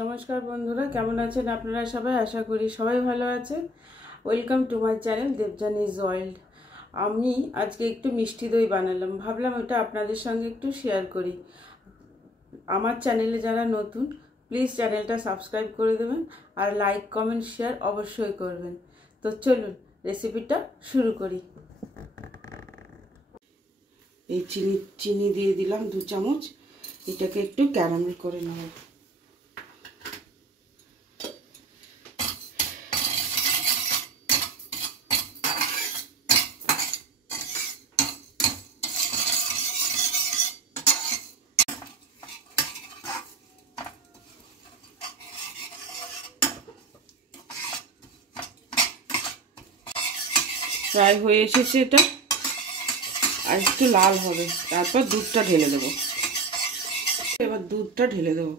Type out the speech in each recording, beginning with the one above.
নমস্কার বন্ধুরা, কেমন আছেন আপনারা সবাই? আশা করি সবাই ভালো আছেন। Welcome to my channel Debjani's world. আমি আজকে একটু মিষ্টি দই বানালাম, ভাবলাম ওটা আপনাদের সঙ্গে একটু শেয়ার করি। আমার চ্যানেলে যারা নতুন, প্লিজ চ্যানেলটা সাবস্ক্রাইব করে দেবেন আর লাইক কমেন্ট শেয়ার অবশ্যই করবেন। তো চলুন রেসিপিটা শুরু করি। এই চিনি দিয়ে দিলাম 2 চামচ। এটাকে একটু ক্যারামেল করে নেব। প্রায় হয়ে এসেছে এটা, আর একটু লাল হবে, তারপর দুধটা ঢেলে দেবো। এবার দুধটা ঢেলে দেবো।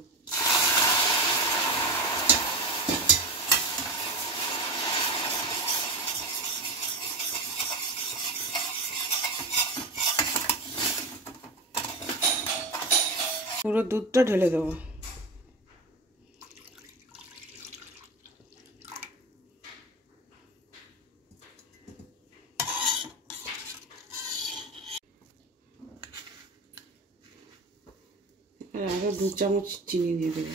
পুরো দুধটা ঢেলে দেবো। আরো 2 চামচ চিনি দিয়ে দেবো।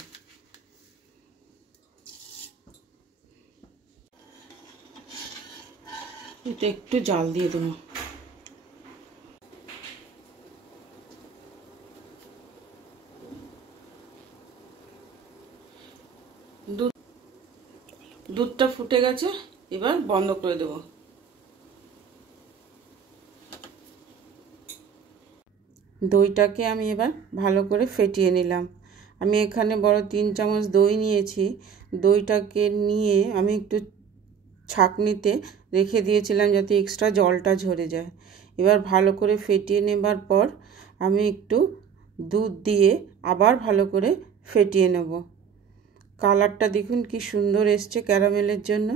এটা একটু জাল দিয়ে দেবো। দুধটা ফুটে গেছে, এবার বন্ধ করে দেবো। দইটাকে আমি এবার ভালো করে ফেটিয়ে নিলাম। আমি এখানে বড় 3 চামচ দই নিয়েছি। দইটাকে নিয়ে আমি একটু ছাঁকনিতে রেখে দিয়েছিলাম যাতে এক্সট্রা জলটা ঝরে যায়। এবার ভালো করে ফেটিয়ে নেবার পর আমি একটু দুধ দিয়ে আবার ভালো করে ফেটিয়ে নেব। কালারটা দেখুন কি সুন্দর এসছে ক্যারামেলের জন্য।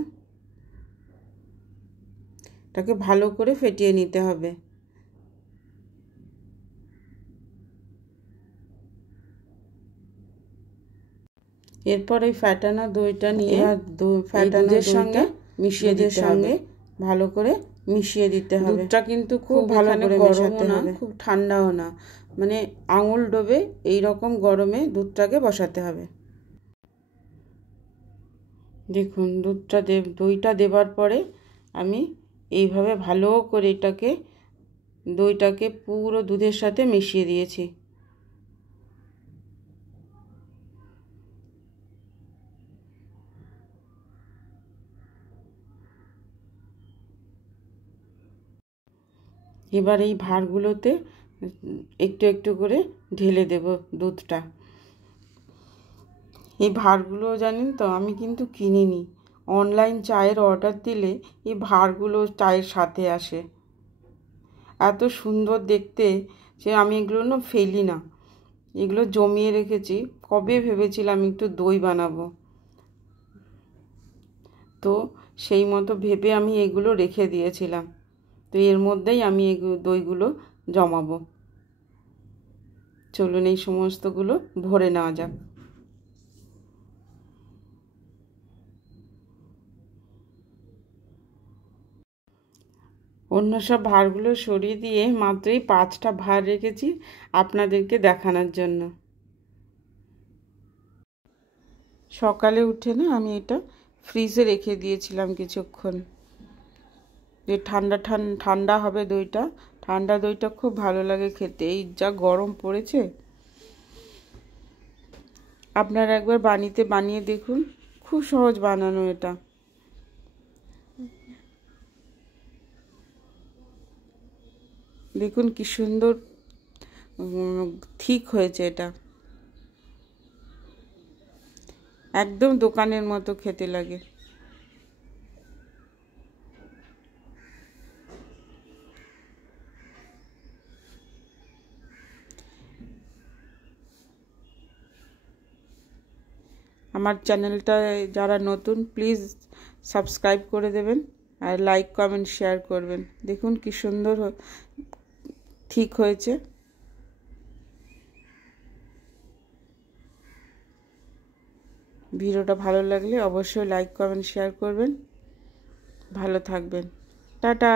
এটাকে ভালো করে ফেটিয়ে নিতে হবে। এরপর এই ফ্যাটানো দইটা নিয়ে ফ্যাটানোর সঙ্গে মিশিয়ে দিতে হবে। ভালো করে মিশিয়ে দিতে হবে। দুধটা কিন্তু খুব ভালো করে মেশাতে হবে, খুব ঠান্ডাও না, মানে আঙুল ডোবে এই রকম গরমে দুধটাকে বসাতে হবে। দেখুন দইটা দেবার পরে আমি এইভাবে ভালো করে দইটাকে পুরো দুধের সাথে মিশিয়ে দিয়েছি। এবার এই ভাঁড়গুলোতে একটু একটু করে ঢেলে দেব দুধটা। এই ভাঁড়গুলো জানেন তো, আমি কিন্তু কিনিনি, অনলাইন চায়ের অর্ডার দিলে এই ভাঁড়গুলো চায়ের সাথে আসে। এত সুন্দর দেখতে যে আমি এগুলো না ফেলি না, এগুলো জমিয়ে রেখেছি। কবে ভেবেছিলাম একটু দই বানাবো, তো সেই মতো ভেবে আমি এগুলো রেখে দিয়েছিলাম। তো এর মধ্যেই আমি এই দইগুলো জমাবো। চলুন এই সমস্তগুলো ভরে নেওয়া যাক। অন্য সব ভাঁড়গুলো সরিয়ে দিয়ে মাত্রই 5টা ভাঁড় রেখেছি আপনাদেরকে দেখানোর জন্য। সকালে উঠে না আমি এটা ফ্রিজে রেখে দিয়েছিলাম কিছুক্ষণ, যে ঠান্ডা হবে দইটা। ঠান্ডা দইটা খুব ভালো লাগে খেতে, এই যা গরম পড়েছে। আপনারা একবার বানিয়ে দেখুন, খুব সহজ বানানো এটা। দেখুন কি সুন্দর ঠিক হয়েছে এটা, একদম দোকানের মতো খেতে লাগে। আমার চ্যানেলটা যারা নতুন, প্লিজ সাবস্ক্রাইব করে দেবেন আর লাইক কমেন্ট শেয়ার করবেন। দেখুন কি সুন্দর ঠিক হয়েছে। ভিডিওটা ভালো লাগলে অবশ্যই লাইক কমেন্ট শেয়ার করবেন। ভালো থাকবেন। টাটা।